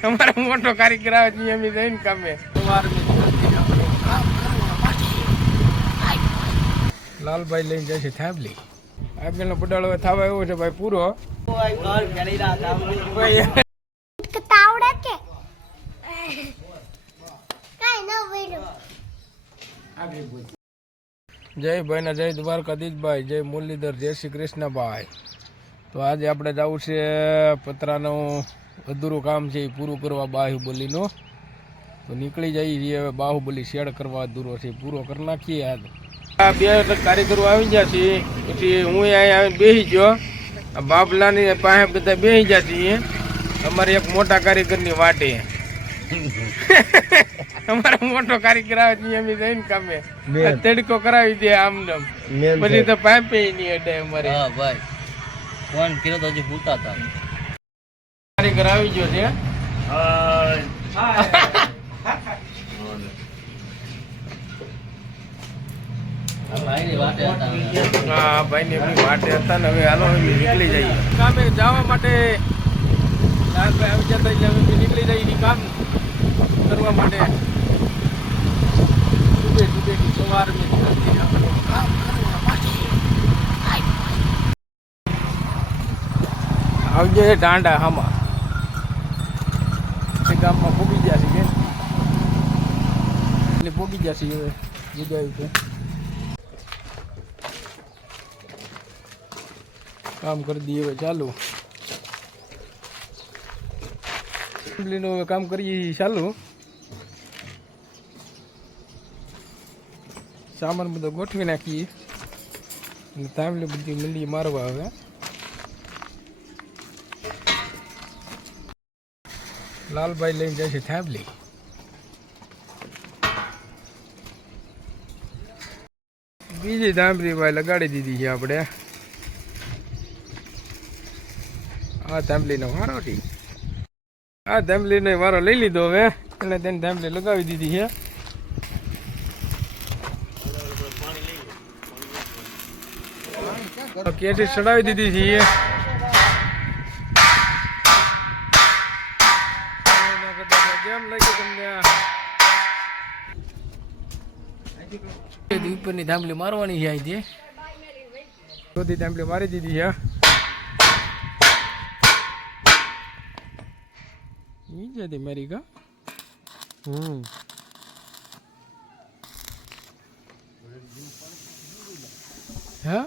અમારો મોટો કારીગર આવે છે એમ જઈને કામે લાલભાઈ લઈને જાય છે થાંભલી આગળનો પડાળો થવા એવો છે ભાઈ પૂરો જય ભાઈ ના જય દ્વારકાધીશભાઈ જય મુરલીધર જય શ્રી કૃષ્ણભાઈ તો આજે આપણે જવું છે પતરાનું અધૂરું કામ છે એ પૂરું કરવા બાહુબલીનું તો નીકળી જઈએ છીએ હવે બાહુબલી શેડ કરવા અધૂરો છે પૂરો કરી નાખીએ આ બે કારીગરો આવી ગયા છે પછી હું અહીંયા આવીને બેસી ગયો બાબલાની પાસે બધા બેસી ગયા છીએ અમારે એક મોટા કારીગરની વાટે અમારો મોટો કારીગર આવે છે એમ જઈને કામે તડકો કરાવી દે આમ પછી તો પાઇપે નહીં અડે અમારે ભાઈ ફોન કર્યો તો હજી ભૂલતા હતા કારીગર આવી ગયો છે હા ભાઈ ને એમની વાટે હતા ને હવે હાલો નીકળી જઈએ કામે જવા માટે લાલભાઈ આવી જતા એટલે અમે નીકળી જઈએ કામ કરવા માટે સવાર આવી જાય ટાંડા હામાં ગામમાં પોગી ગયા છે એટલે પોગી ગયા છે હવે જગ્યાએ છે કામ કરી દઈએ હવે ચાલુ નું કામ કરીએ ચાલુ સામાન બધો ગોઠવી નાખીએ અને તાંબલી બધી મંડી મારવા આવે લાલભાઈ લઈને જાય છે થાંભલી બીજી થાંભલી ભાઈ લગાડી દીધી છે આપણે આ થાંભલીનો વારો હતી આ થાંભલીનો વારો લઈ લીધો હવે એટલે તેને થાંભલી લગાવી દીધી છે કેટી ચડાવી દીધી છે કેમ લાગ્યું તમને ઉપરની થાંભલી મારવાની છે અહીંથી બધી થાંભલી મારી દીધી છે જતી મારી કા હા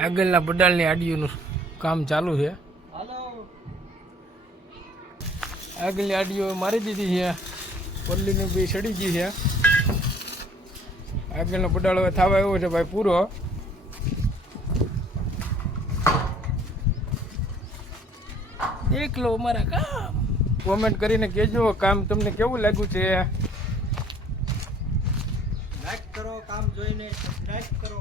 આગળના પડાલની આડીઓનું કામ ચાલુ છે આગળની આડીઓ મારી દીધી છે પલ્લીની બી સડી ગઈ છે આગળનો પડાળ હવે થવા એવો છે ભાઈ પૂરો એકલો અમારા કામ કોમેન્ટ કરીને કહેજો કામ તમને કેવું લાગ્યું છે લાઈક કરો કામ જોઈને સબસ્ક્રાઇબ કરો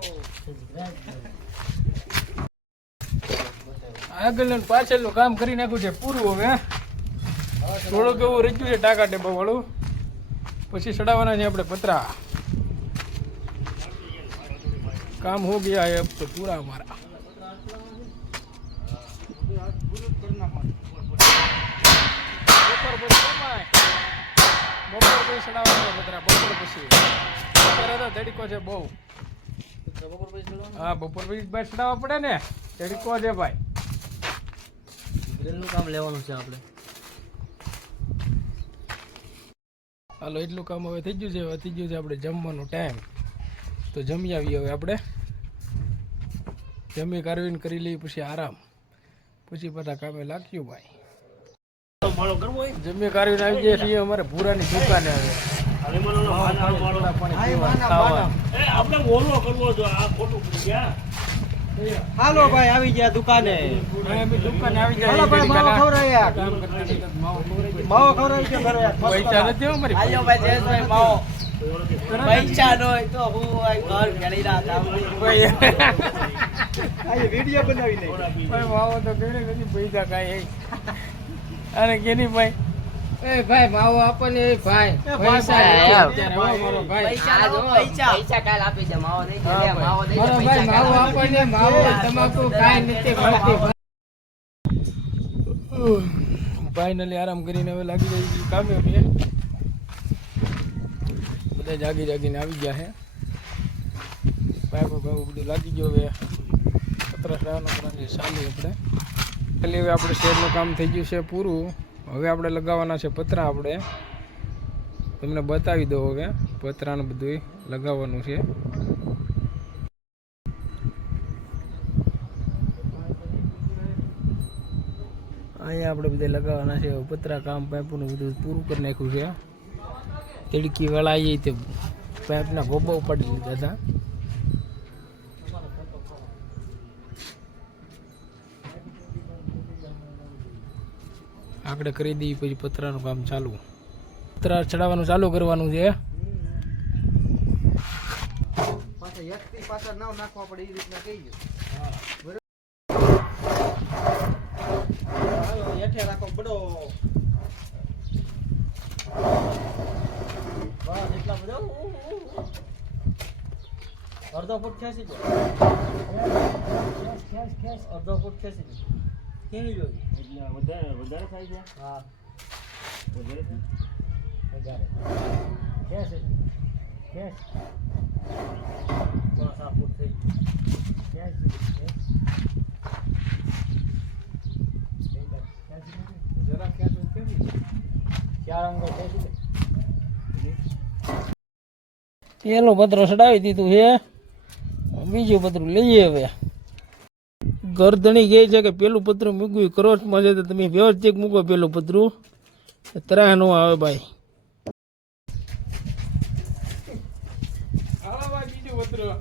આગળનું પાછળનું કામ કરી નાખ્યું છે પૂરું હવે થોડુંક એવું રહ્યું છે ટાકા ટેબા વાળું પછી ચડાવવાના છે આપણે પતરા કામ હો ગયા है अब तो पूरा हमारा બપોર પછી ચડાવવાના પતરા બપોર પછી અત્યારે તો તડકો છે બહુ હા બપોર પછી ભાઈ ચડાવવા પડે ને તડકો છે ભાઈ ગ્રીલનું કામ લેવાનું છે આપણે હાલો એટલું કામ હવે થઈ ગયું છે આપણે જમવાનો ટાઈમ તો જમી આવીએ હવે આપણે જમી કારવીને કરી લઈએ પછી આરામ પછી બધા કામે લાગ્યું ભાઈ જમી કારવીને આવી જાય છીએ અમારે ભૂરાની દુકાને આવે હાલો ભાઈ આવી ગયા દુકાને દુકાને આવી જાય માવો ખવડાવી છે ઘરે પૈસા નથી હો મારી આયો ભાઈ જયેશભાઈ માવો પૈસા નો હોય તો હું ઘર ઘેરી રાત ભાઈ આ વિડિયો બનાવી લે ભાઈ માવો તો કેને નથી પૈસા કાઈ અરે કેની ભાઈ એ ભાઈ માવો આપણને ભાઈ પૈસા મારો ભાઈ પૈસા કાલ આપી દે માવો દઈ દે માવો દઈ દે ભાઈ માવો આપણને માવો તમાકુ કાઈ નથી મળતી ફાઇનલી આરામ કરીને હવે લાગી જાય છે કામે બે બધા જાગીને આવી ગયા છે પાઇપો બધું લાગી ગયો હવે પતરા ચડાવવાનો ચાલુ આપણે ખાલી હવે આપણે શેરનું કામ થઈ ગયું છે પૂરું હવે આપણે લગાવવાના છે પતરા આપણે તમને બતાવી દો હવે પતરાનું બધું લગાવવાનું છે અહીંયા આપણે બધા લગાવવાના છે પતરા કામ પાઇપનું બધું પૂરું કરી નાખ્યું છે તડકી વાળા આવી તે પાઇપના ગોબા ઉપાડી લીધા હતા આપણે કરી દઈએ પછી પતરાનું કામ ચાલુ પતરા ચડાવવાનું ચાલુ કરવાનું છે પાછા નાવ નાખવા પડે એ રીતના કહી ગયો હેઠે રાખો બડો બસ એટલા બધો અડધો ફૂટ ખેંચી દો અડધો ફૂટ ખેંચી દો કેવી જોઈ એટલે વધારે થાય છે હા વધારે ખેંચ ખેંચ બસ આ ફૂટ થઈ ખેંચ જરા ખેંચ કેવી ચાર અંગો ખેંચી પેલું પતરું ચડાવી દીધું છે બીજું પતરું લઈએ હવે ગરદણી કહે છે કે પેલું પતરું મૂકવું ક્રોસમાં છે તો તમે વ્યવસ્થિત મૂકો પેલું પતરું તરાહ નો આવે ભાઈ બીજું પતરું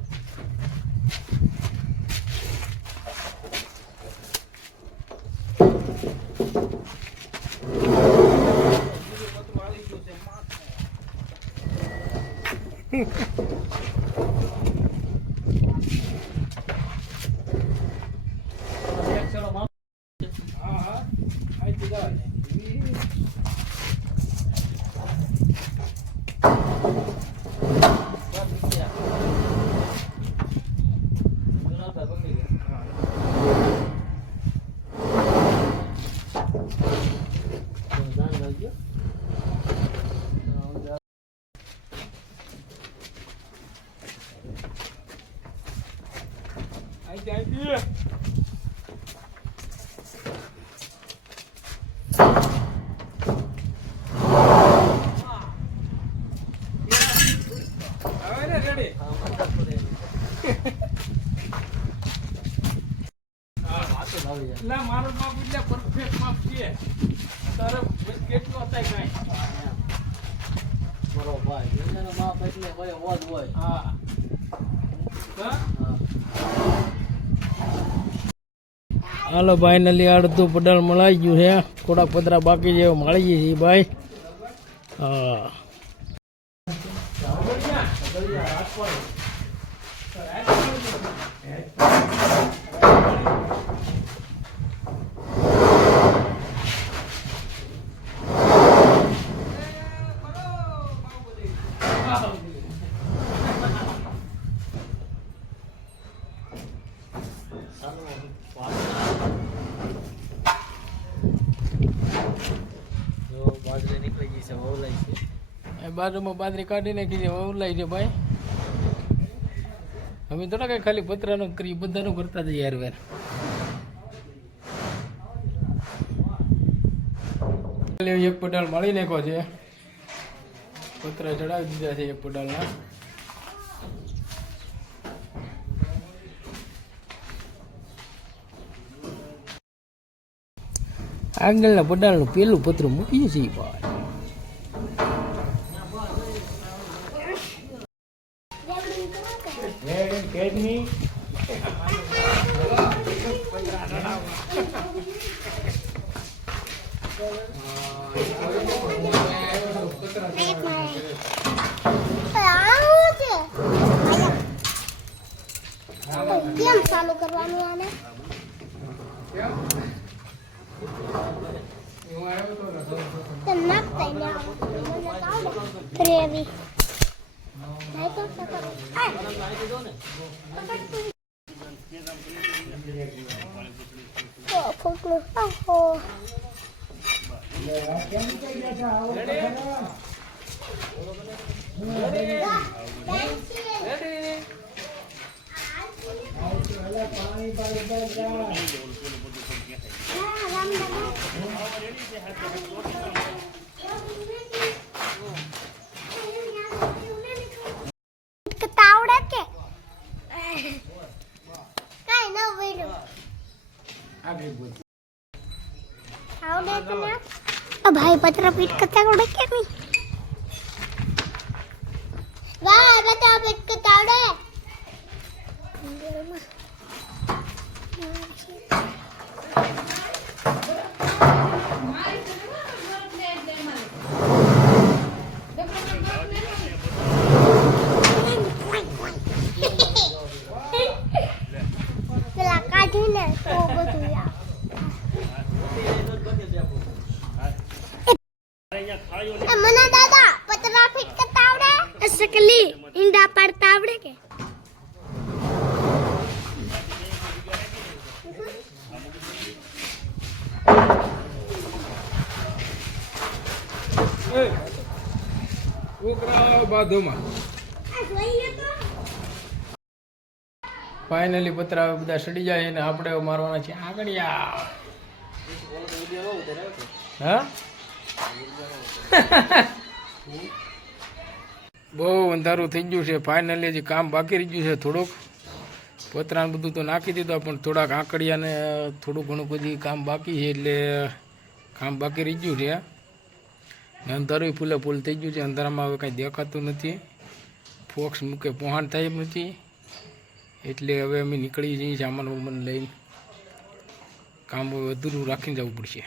મારો માપ એટલે પરફેક્ટ માપ છે તારે કેટલું હતા કાંઈ બરોબર એનો માપ એટલે હોય હોદ હોય હા હાલો ફાઇનલી અડધું પડાલ મળાઈ ગયું છે થોડા પતરા બાકી છે મળીએ છીએ ભાઈ હા બાજુમાં બાજરી કાઢી નાખી છે વવલાઈ છે ભાઈ અમે થોડા કઈ ખાલી પતરાનું કરી બધાનું કરતા હતા યાર વેર એક પટાલ માળી નાખ્યો છે પતરા ચડાવી દીધા છે એક પટાલના આગળના પટાલનું પેલું પતરું મૂકીએ છીએ ભાઈ Academy. કેમ ચાલુ કરવાનું આને તો નાખતા ને મને આવડે ગ્રેવી નહીં તો ફોટો ઓહો તાવડે કે કાઈ ન વેડો આવડે કે ના ભાઈ પતરા પીટ કરતા આવડે કે નહીં વાહ બતા પીટ કરતા આવડે પેલા કાઢીને તો બધું મને દાદા પતરા ફીટ કરતા આવડે શકલી ઈંડા પાડતા આવડે કે ઉકરાવ બાધુમાં ફાઇનલી પતરા બધા સડી જાય ને આપણે મારવાના છે આંગળિયા હા બહુ અંધારું થઈ ગયું છે ફાઇનલી હજી કામ બાકી રહી ગયું છે થોડુંક પતરાને બધું તો નાખી દીધું પણ થોડાક આંકડિયાને થોડું ઘણું બધી કામ બાકી છે એટલે કામ બાકી રહી ગયું છે ને અંધારું ફૂલે ફૂલ થઈ ગયું છે અંધારામાં હવે કાંઈ દેખાતું નથી ફોક્સ મૂકે પહોંચ થાય એમ નથી એટલે હવે અમે નીકળી જઈએ સામાન વામાન લઈને કામ અધૂરું રાખીને જવું પડશે